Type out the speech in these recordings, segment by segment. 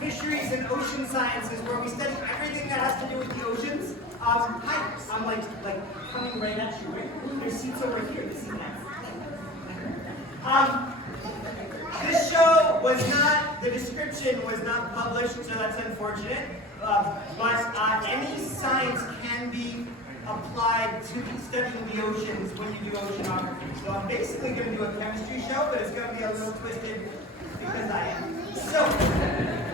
Fisheries and Ocean Sciences, where we study everything that has to do with the oceans. Hi, I'm like coming right at you. Right? There's seats over here. This is nice. This show was not, the description was not published, so that's unfortunate. But any science can be applied to studying the oceans when you do oceanography. So I'm basically going to do a chemistry show, but it's going to be a little twisted because I am. So,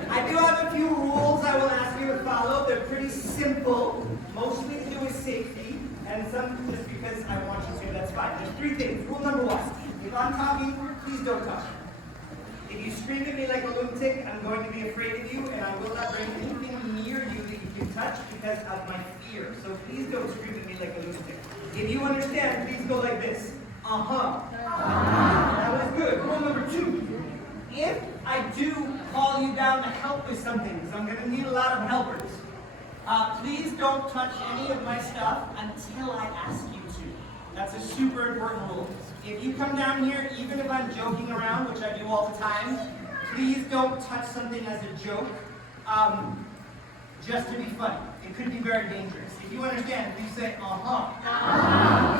I do have a few rules I will ask you to follow. They're pretty simple, mostly to do with safety, and some just because I want you to, that's fine. There's three things. Rule number one, if I'm talking, please don't talk. If you scream at me like a lunatic, I'm going to be afraid of you, and I will not bring anything near you that you can touch because of my fear. So please don't scream at me like a lunatic. If you understand, please go like this. That was good. Rule number two. If I do call you down to help with something, because I'm going to need a lot of helpers, please don't touch any of my stuff until I ask you to. That's a super important rule. If you come down here, even if I'm joking around, which I do all the time, please don't touch something as a joke, just to be funny. It could be very dangerous. If you understand, please say,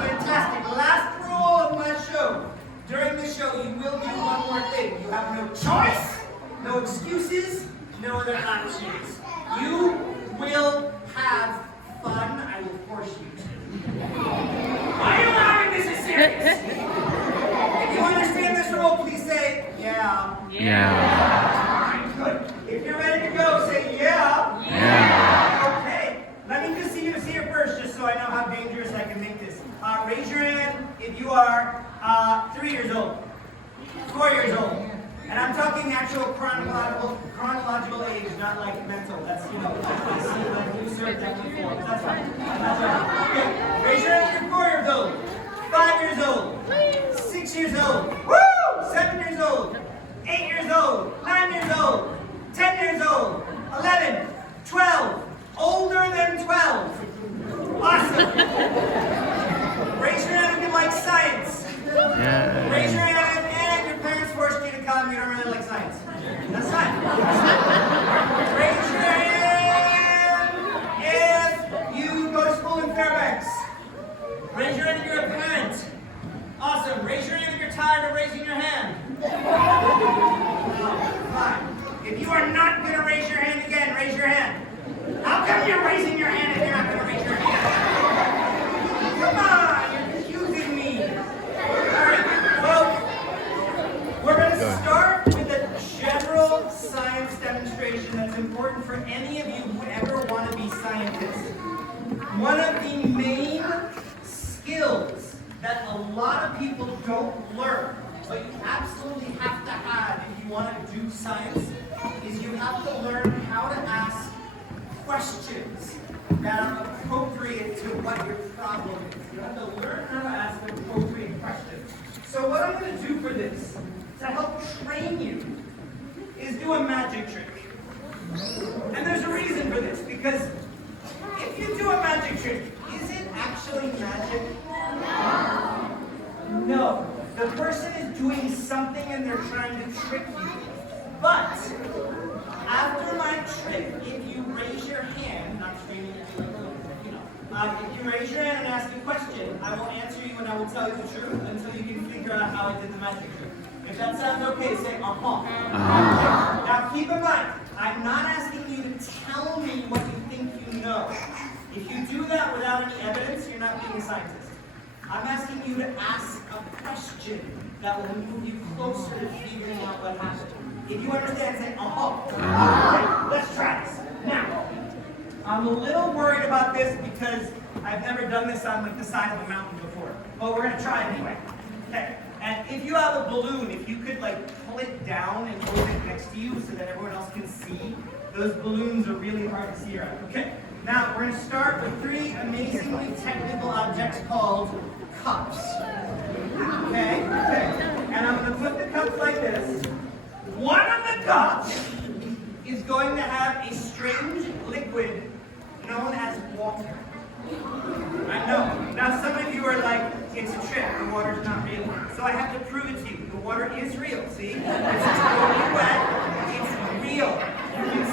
Fantastic. Last rule of my show. During the show, you will do one more thing. You have no choice, no excuses, no other options. You will have fun. I will force you to. Why are you laughing? This is serious. If you understand this rule, please say, yeah. Yeah. Good. If you're ready to go, say, yeah. Yeah. Okay. Let me just see you here first, just so I know how dangerous I can make this. Raise your hand if you are 3 years old, 4 years old. And I'm talking actual chronological age, not like mental. That's, you know, I see like you served that before. That's right. That's right. Okay. Raise your hand if you're 4 years old, 5 years old, 6 years old, woo! 7 years old, 8 years old, 9 years old, 10 years old, 11, 12, older than 12. Awesome. Raise your hand if you like science. Yeah. Raise your hand and your parents forced you to come. You don't really like science. That's fine. Raise your hand if you go to school in Fairbanks. Raise your hand if you're a parent. Awesome. Raise your hand if you're tired of raising your hand. Fine. If you are not going to raise your hand again, raise your hand. How come you're raising your hand if you're not going to raise your hand? Come on, you're confusing me. All right, well, we're going to start with a general science demonstration that's important for any of you who ever want to be scientists. One of the main skills that a lot of people don't learn, but you absolutely have to have if you want to do science, is you have to learn how to ask questions that are appropriate to what your problem is. You have to learn how to ask appropriate questions. So what I'm going to do for this, to help train you, is do a magic trick. And there's a reason for this, because if you do a magic trick, is it actually magic? No. The person is doing something and they're trying to trick you. But after my trick, if you raise your hand, not screaming at you, if you raise your hand and ask a question, I will answer you and I will tell you the truth until you can figure out how I did the magic trick. If that sounds okay, say Now keep in mind, I'm not asking you to tell me what you think you know. If you do that without any evidence, you're not being a scientist. I'm asking you to ask a question that will move you closer to figuring out what happened. If you understand, say, Okay, let's try this. Now, I'm a little worried about this because I've never done this on like the side of a mountain before. But we're going to try anyway. Okay. And if you have a balloon, if you could like pull it down and hold it next to you so that everyone else can see, those balloons are really hard to see around. Okay. Now, we're going to start with 3 amazingly technical objects called cups. Okay? And I'm going to put the cups like this. One of the cups is going to have a strange liquid known as water. I know. Now, some of you are like, it's a trick. The water's not real. So I have to prove it to you. The water is real. See? It's totally wet. It's real. You can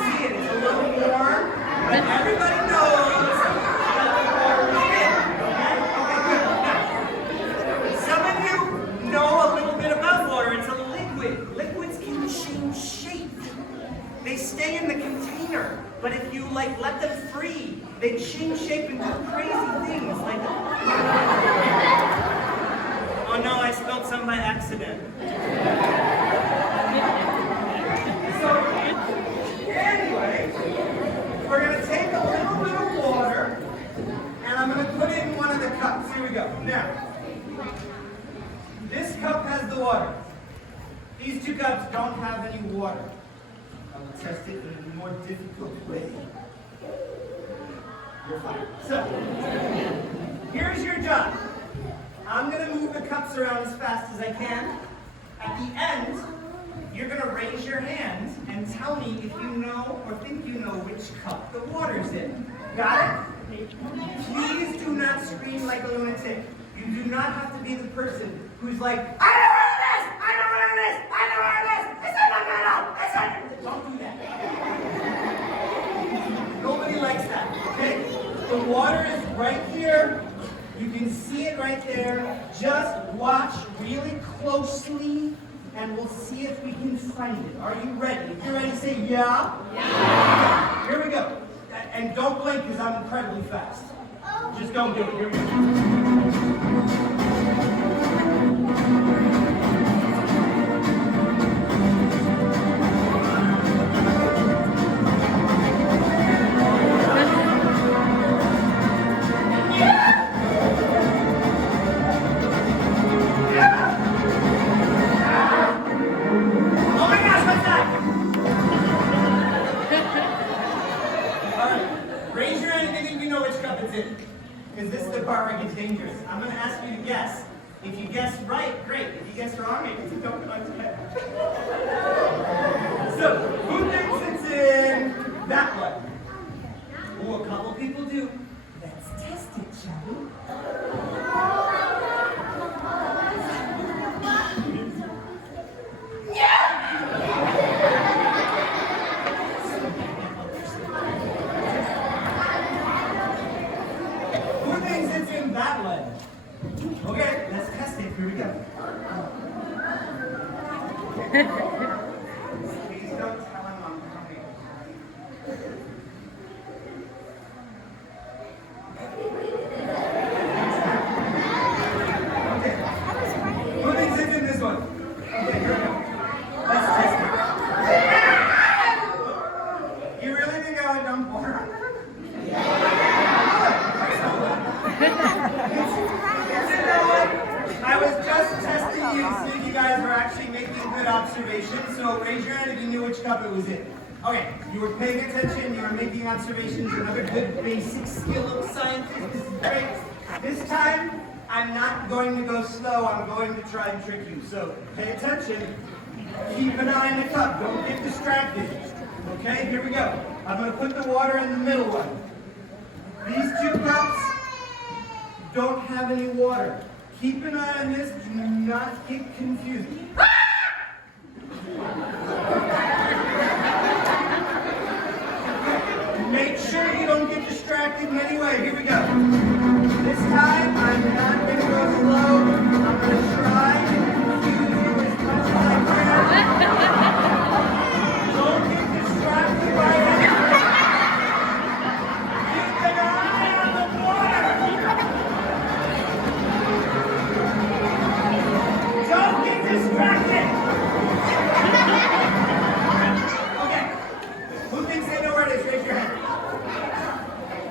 stay in the container. But if you like let them free, they change shape and do crazy things like. Oh no, I spilled some by accident. So anyway, we're gonna take a little bit of water and I'm gonna put it in one of the cups. Here we go. Now, this cup has the water. These two cups don't have any water. I will test it in a more difficult way. You're fine. So, here's your job. I'm going to move the cups around as fast as I can. At the end, you're going to raise your hand and tell me if you know or think you know which cup the water's in. Got it? Please do not scream like a lunatic. You do not have to be the person who's like, I know where it is! I know where it is! I know where it is! It's in the middle! It's in... Don't do that. Nobody likes that, okay? The water is right here. You can see it right there. Just watch really closely and we'll see if we can find it. Are you ready? If you're ready, say yeah. Yeah. Here we go. And don't blink because I'm incredibly fast. Just don't do it. Here we go. Because this is the part where it gets dangerous. I'm going to ask you to guess. If you guess right, great. If you guess wrong, maybe you don't know today. So, who thinks it's in that one? Oh, a couple people do. Let's test it, shall we? That one. Okay, let's test it. Here we go. Please don't tell him I'm coming. Okay. Who thinks it's in this one? Okay, here we go. Let's test it. You really think I would dump water on that? I was just testing you to see if you guys were actually making good observations, so raise your hand if you knew which cup it was in. Okay, you were paying attention, you were making observations, another good basic skill of scientist. This is great. This time, I'm not going to go slow, I'm going to try and trick you. So pay attention, keep an eye on the cup, don't get distracted. Okay, here we go. I'm going to put the water in the middle one. These two cups don't have any water. Keep an eye on this, do not get confused. Make sure you don't get distracted in any way. Here we go. This time, I'm not going to go slow. I'm going to try and confuse you as much as I can. Don't get distracted by anything. Keep an eye on the water. Don't get distracted! Okay. Who thinks they know where it is? Raise your hand.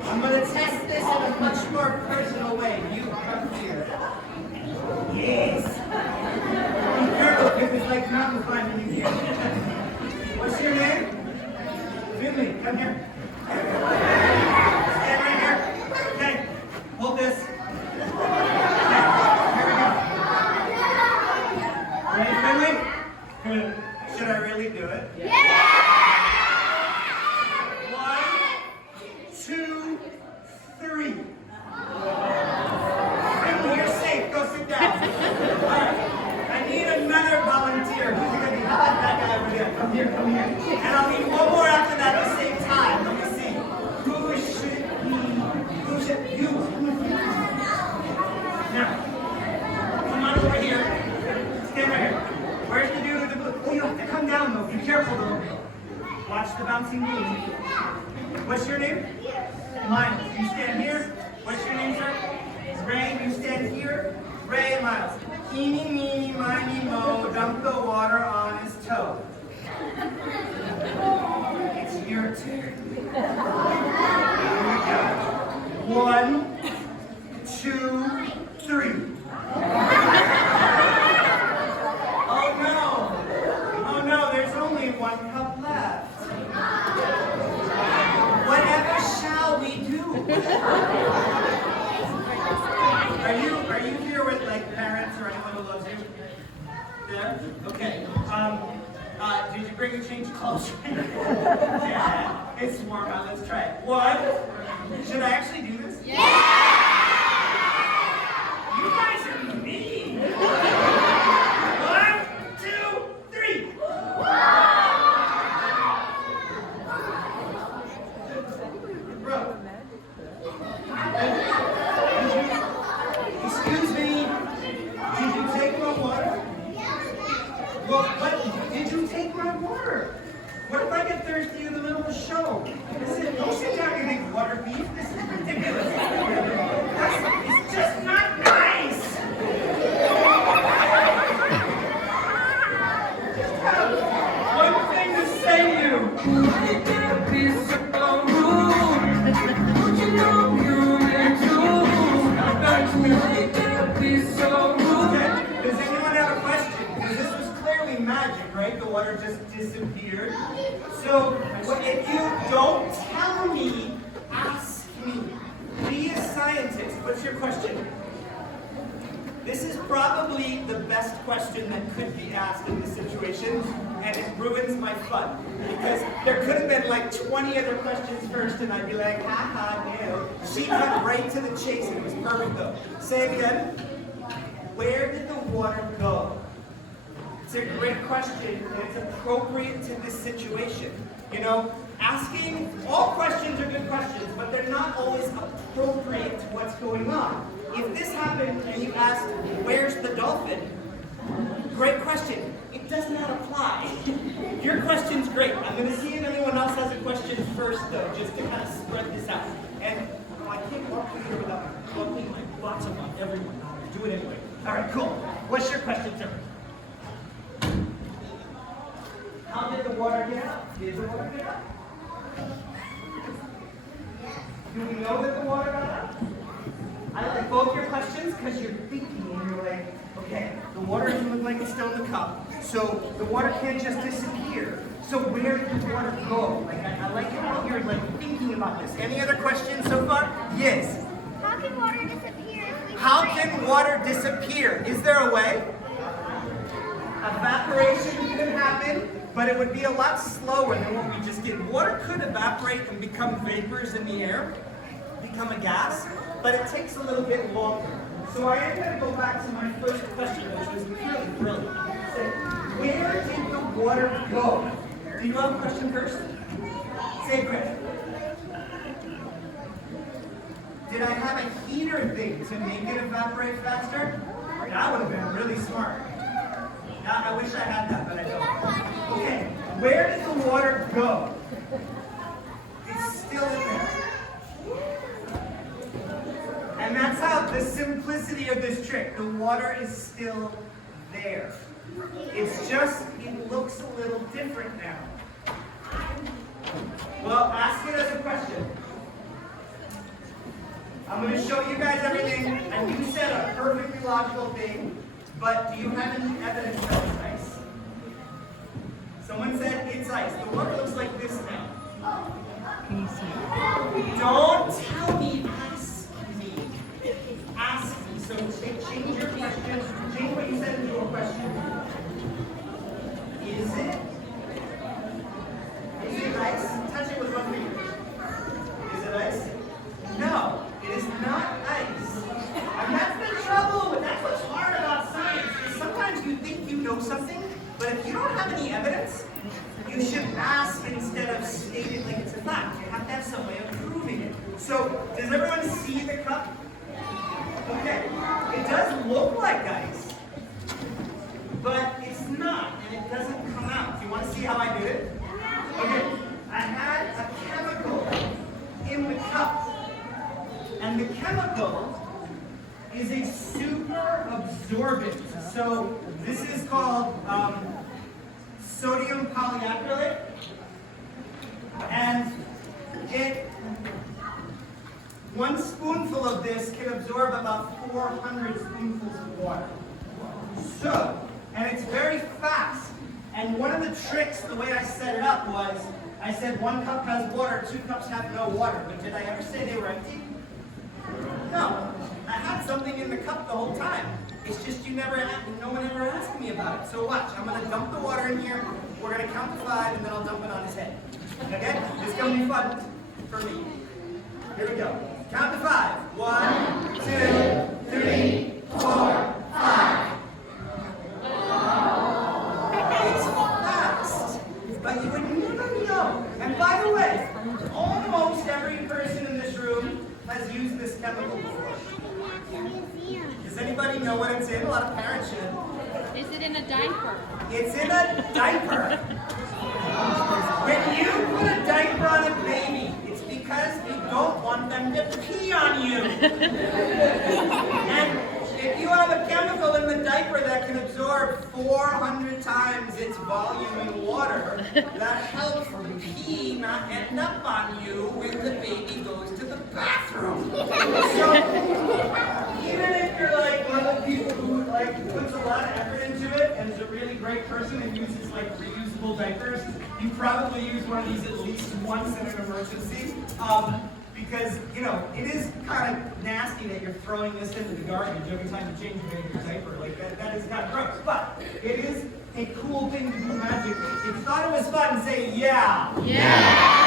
I'm going to test this in a much more personal way. You come here. Yes. Be careful because it's like mountain climbing in here. What's your name? Finley, come here. Stand right here. Okay. Hold this. Ready, Finley? Should I really do it? Yeah! 1, 2, 3. Finley, you're safe. Go sit down. All right. I need another volunteer. Who's going to be? How about that guy over there? Come here, come here. And I'll need one more after that at the same time. Let me see. What's your name? Miles. You stand here. What's your name, sir? Ray. You stand here. Ray, Miles. Eeny, meeny, miny, mo, dump the water on his toe. It's your turn. Here we go. 1, 2, 3. Oh no, there's only 1 cup left. Whatever shall we do? Are you here with like parents or anyone who loves you? Yeah? Okay. Did you bring a change of clothes? Yeah. It's warm out. Let's try it. 1. Should I actually do this? Yeah! You guys are mean. 1, 2, 3. Bro. Excuse me. Did you take my water? Well, what? Did you take my water? What if I get thirsty in the middle of the show? Don't sit down and make water beef. This is ridiculous. It's just not nice. Just have one thing to say to you. Does anyone have a question? Because this was clearly magic, right? The water just disappeared. So, if you don't tell me, ask me. Be a scientist. What's your question? This is probably the best question that could be asked in this situation, and it ruins my fun. Because there could have been like 20 other questions first, and I'd be like, haha, no. She went right to the chase, and it was perfect though. Say it again. Where did the water go? It's a great question, and it's appropriate to this situation. You know, asking, all questions are good questions, but they're not always appropriate to what's going on. If this happened and you asked, where's the dolphin? Great question. It does not apply. Your question's great. I'm going to see if anyone else has a question first, though, just to kind of spread this out. And I can't walk through here without talking like lots of everyone. Do it anyway. All right, cool. What's your question, sir? How did the water get out? Did the water get out? Do we know that the water got out? I like both your questions because you're thinking and you're like, okay, the water doesn't look like it's still in the cup, so the water can't just disappear. So where did the water go? Like I like it how you're like thinking about this. Any other questions so far? Yes. How can water disappear? How can water disappear? Is there a way? Evaporation can happen, but it would be a lot slower than what we just did. Water could evaporate and become vapors in the air, become a gas, but it takes a little bit longer. So I am going to go back to my first question, which was really brilliant. Say, where did the water go? Do you have a question first? Say it quick. Did I have a heater thing to make it evaporate faster? That would have been really smart. I wish I had that, but I don't. Okay, where did the water go? It's still in there. And that's how the simplicity of this trick. The water is still there. It's just, it looks a little different now. Well, ask it as a question. I'm going to show you guys everything, and you said a perfectly logical thing, but do you have any evidence that it's ice? Someone said it's ice. The water looks like this now. Can you see? Don't tell me, ask me. Ask me. So change your question. Change what you said into a question. Is it ice? Touch it with one finger. Is it ice? No, it is not ice. And that's the trouble. That's what's hard about science. Is sometimes you think you know something, but if you don't have any evidence, you should ask instead of state it like it's a fact. You have to have some way of proving it. So, does everyone see the cup? Okay, it does look like ice, but it's not, and it doesn't come out. Do you want to see how I did it? Okay, I had chemical is a super absorbent. So this is called sodium polyacrylate, and one spoonful of this can absorb about 400 spoonfuls of water. So, and it's very fast. And one of the tricks, the way I set it up was, I said 1 cup has water, 2 cups have no water. But did I ever say they were empty? No. I had something in the cup the whole time. It's just no one ever asked me about it. So watch, I'm going to dump the water in here. We're going to count to 5, and then I'll dump it on his head. Okay? It's going to be fun for me. Here we go. Count to 5. 1, 2, 3, 4, 5. It's fast, but you would never know. And by the way, almost every person in this room has used this chemical before. Does anybody know what it's in? A lot of parents should. Is it in a diaper? It's in a diaper. When you put a diaper on a baby, it's because you don't want them to pee on you. And if you have a chemical in the diaper that can absorb 400 times its volume in water, that helps pee not end up on you when the baby goes to the bathroom. So, even if you're like one of the people who puts a lot of effort into it and is a really great person and uses reusable diapers, you probably use one of these at least once in an emergency. Because, it is kind of nasty that you're throwing this into the garbage every time you change your baby's diaper. That is kind of gross. But it is a cool thing to do magically. If you thought it was fun, say yeah. Yeah.